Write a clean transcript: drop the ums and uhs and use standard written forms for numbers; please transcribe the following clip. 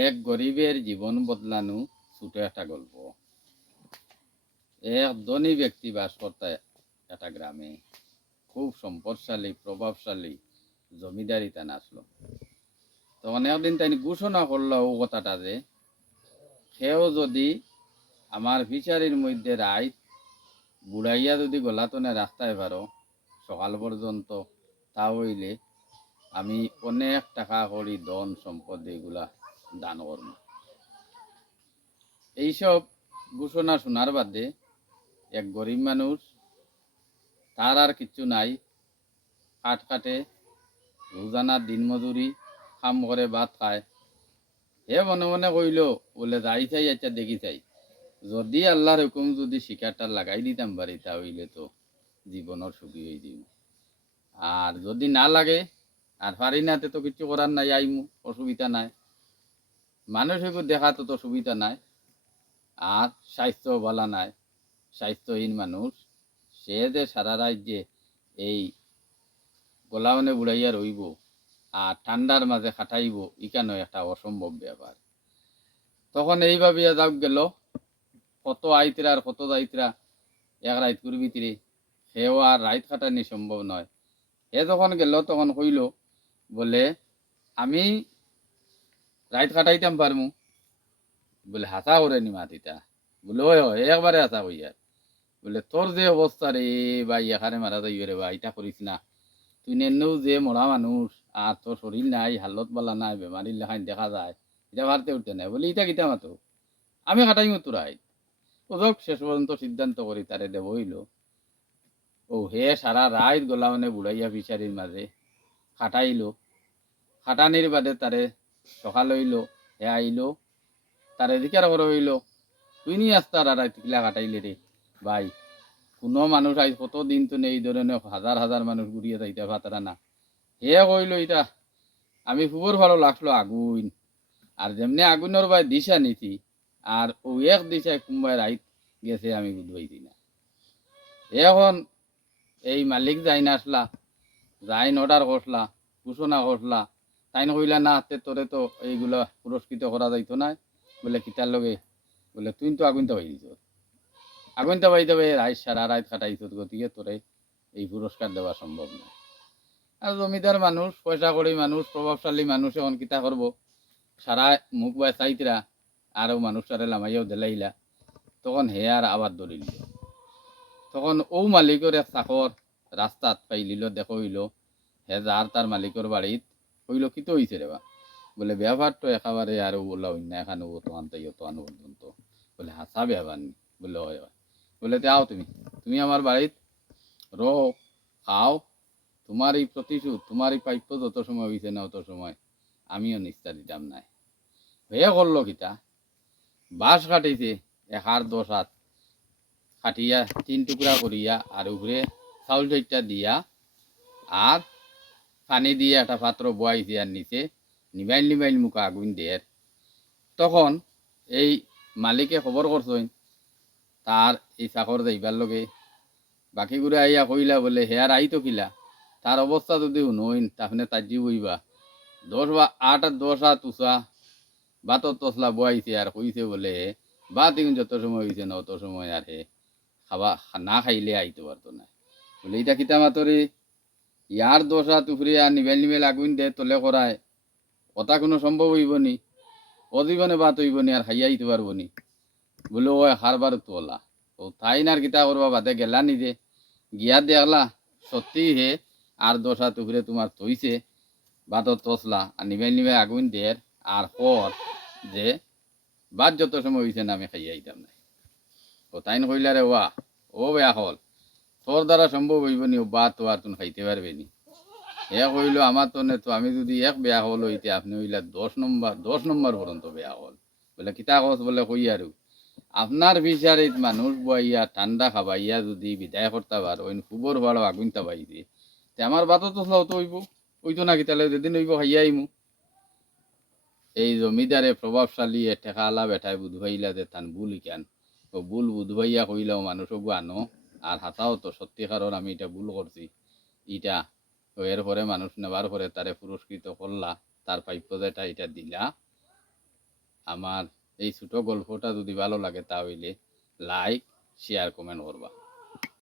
এক গরিবের জীবন বদলানো ছোট একটা গল্প। এক ধনী ব্যক্তি বাস করতে একটা গ্রামে। খুব সম্পদশালী, প্রভাবশালী জমিদারি তান আসলো। তখন একদিন তাই ঘোষণা করলো ও কথাটা যে সেও যদি আমার ফিচারির মধ্যে রাইত বুড়াইয়া যদি গলাতনে রাস্তায় পারো সকাল পর্যন্ত, তা হইলে আমি অনেক টাকা করি ধন সম্পদ এগুলা দান করব। এইসব ঘোষণা শোনার বাদে এক গরিব মানুষ, তার আর কিচ্ছু নাই, কাঠ কাটে, রোজানা দিনমজুরি কাম করে ভাত খায়। হে মনে মনে কইল, বলে যাই চাই আচ্ছা দেখি চাই, যদি আল্লাহর হুকুম যদি শিকারটা লাগাই দিতাম পারি তাহলে তো জীবনের সুখী হয়ে দিব। আর যদি না লাগে আর পারি না তো কিছু করার নাই, আইমু, অসুবিধা নাই। মানুষ দেখা তো সুবিধা নাই। আর স্বাস্থ্য বলা নাই, স্বাস্থ্যহীন মানুষ সে যে সারা রাজ্যে এই গোলাওনে বুড়াইয়া রইব আর ঠান্ডার মাঝে খাটাইব, ইকানো একটা অসম্ভব ব্যাপার। তখন এই ভাবিয়া যাক গেল, কত আইতরা আর কত যাইতরা এক রাইত করবি তিরে, সেও আর রাইত খাটানি সম্ভব নয়। হে যখন গেল তখন কইল, বলে আমি রাইত খাটাইতাম পারমু। বলে হাসা করে নি মাতিতা। বলে ওই একবারে হাসা হইয়া। বলে তোর যে অবস্থা রে ভাই, এখানে মারা যাই রে ভাই, এটা করিস না। তুই নেনও যে মরা মানুষ, আর তোর শরীর নাই, হালত বালা নাই, বেমারির লেখান দেখা যায়, এটা ভারতে উঠতে নাই। বলে ইটা কিতা মাতো, আমি খাটাইমু তোরাই। ওজক শেষ পর্যন্ত সিদ্ধান্ত করি তারে দেব হইল। ও হে সারা রাত গোলাওনে বুড়াইয়া ফিচারির মাঝে খাটাইল। খাটানির বাদে তারে সকাল হইল, হে আইল, তারে জিজ্ঞাসা করে হইল, তুই নি আসতা রাত কিলা কাটাইলে রে ভাই? কোনো মানুষ আজ কতদিন তো নেই ধরনের হাজার হাজার মানুষ ঘুরিয়ে যাইতে পাতারা না। হে কইল, এটা আমি খুবর ভালো লাগলো আগুন, আর যেমনি আগুনের ভাই দিশা নিছি, আর ও এক দিশায় কুম্বাই রাইত গেছে আমি বুঝবাইছি না। এখন এই মালিক যাই না আসলা, যাইন অর্ডার করলা, ঘোষণা করলা, তাই কইলা না তে তোরে তো এইগুলো পুরস্কৃত করা যাইতো না। বলে কিতার লগে? বলে তুই তো আগুনটা পাই দিছ, আগুনটা পাই দেবে রাইত সারা রাত খাটাইছ, গতিকে তোরে এই পুরস্কার দেওয়া সম্ভব না। আর জমিদার মানুষ, পয়সা কড়ি মানুষ, প্রভাবশালী মানুষ, এখন কিতা করবো, সারা মুখ বা চাইতরা আরও মানুষটারে লামাইয়াও দেলাইলা। তখন হে আর আবার ধরিল। তখন ও মালিকের এক চাকর রাস্তাত পাইলিল, দেখো হইল হে যার তার মালিকের বাড়িত। হইল কি তো হইছে রে বা? বলে ব্যবহার তো একেবারে আর বললা অন্য এখানে ও তো আনতাই তো আনো পর্যন্ত। বলে হাসা ব্যবহার নি? বলে হয় হয়। বলে আও তুমি, তুমি আমার বাড়িত রো, খাও, তোমার এই প্রতিশোধ, তোমার এই প্রাপ্য যত সময় হইছে না অত সময় আমিও নিস্তা দিতাম নাই। হয়ে করলো কিতা, বাঁশ কাটিছে 1 হাত 10 হাত, কাটিয়া 3 টুকরা করিয়া আর উপরে চাউল চাইটা দিয়া আর পানি দিয়ে একটা পাত্র বয়াইছে, আর নিচে নিবাইল নিবাইল মুখা আগুন দিয়ে। তখন এই মালিকে খবর করছেন তার এই চাকর যাইবার লগে, বাকিগুলো আইয়া কইলা বলে হেয়ার আইতো কিলা, তার অবস্থা যদি শুনইন তাহলে তার জি বইবা 8 আর 10 হাত উঁচা বাতর তসলা বয়াইছে, আর কইছে বলে বাত যত সময় হয়েছে না অত সময় আর হে খাবা না খাইলে আইতে পারতো না। বলে এটা কিতা মাতরে, ইয়ার 10 হাত উপরে আর নিবেল নিবেল আগুন দে তলে করায়, কথা কোনো সম্ভব হইব নি? অজীবনে বাত হইব নি আর খাইয়া আইতে পারবো নি? বলে ও হারবার তোলা। ও তাই না আর কিতা করবা, বাদে গেলা নিজে গিয়া দেখলা সত্যি হে আর 10 হাত উপরে তোমার থইছে বাতর তসলা আর নিবেল নিবে আগুন দের, আর হর যে বাদ যত সময় হয়েছে না আমি খাইয়া আইতাম না। ও তাই কইলা রে ওয়া, ও বেয়া হল, তোর দ্বারা সম্ভব হইব নি, ও বা তো আর তুমি খাইতে পারবে নি? হে কইল আমার তো নে তো, আমি যদি এক বেয়া হল হইতে আপনি হইলা 10 নম্বর পর্যন্ত বেয়া হল। বলে কিতা কস? বলে কই আর আপনার বিচারিত মানুষ বইয়া ঠান্ডা খাবাইয়া যদি বিদায় করতে পারো খুবর ভালো আগুনটা বাইতে, তে আমার বাতো তো চাও তো হইব, ওইতো নাকি তাহলে যেদিন হইব খাইয়া আইমু। এই জমিদারে প্রভাবশালী ঠেকালা বেঠায় বুধবাইলা যে তান ভুল কেন, ও ভুল বুধবাইয়া কইলাও মানুষকে আনো, আর হাতাও তো সত্যিকারর আমি এটা ভুল করছি, ইটা তো এরপরে মানুষ নেবার পরে তারে পুরস্কৃত করলা, তার প্রাপ্য যেটা এটা দিলা। আমার এই ছোট গল্পটা যদি ভালো লাগে তাহলে লাইক শেয়ার কমেন্ট করবা।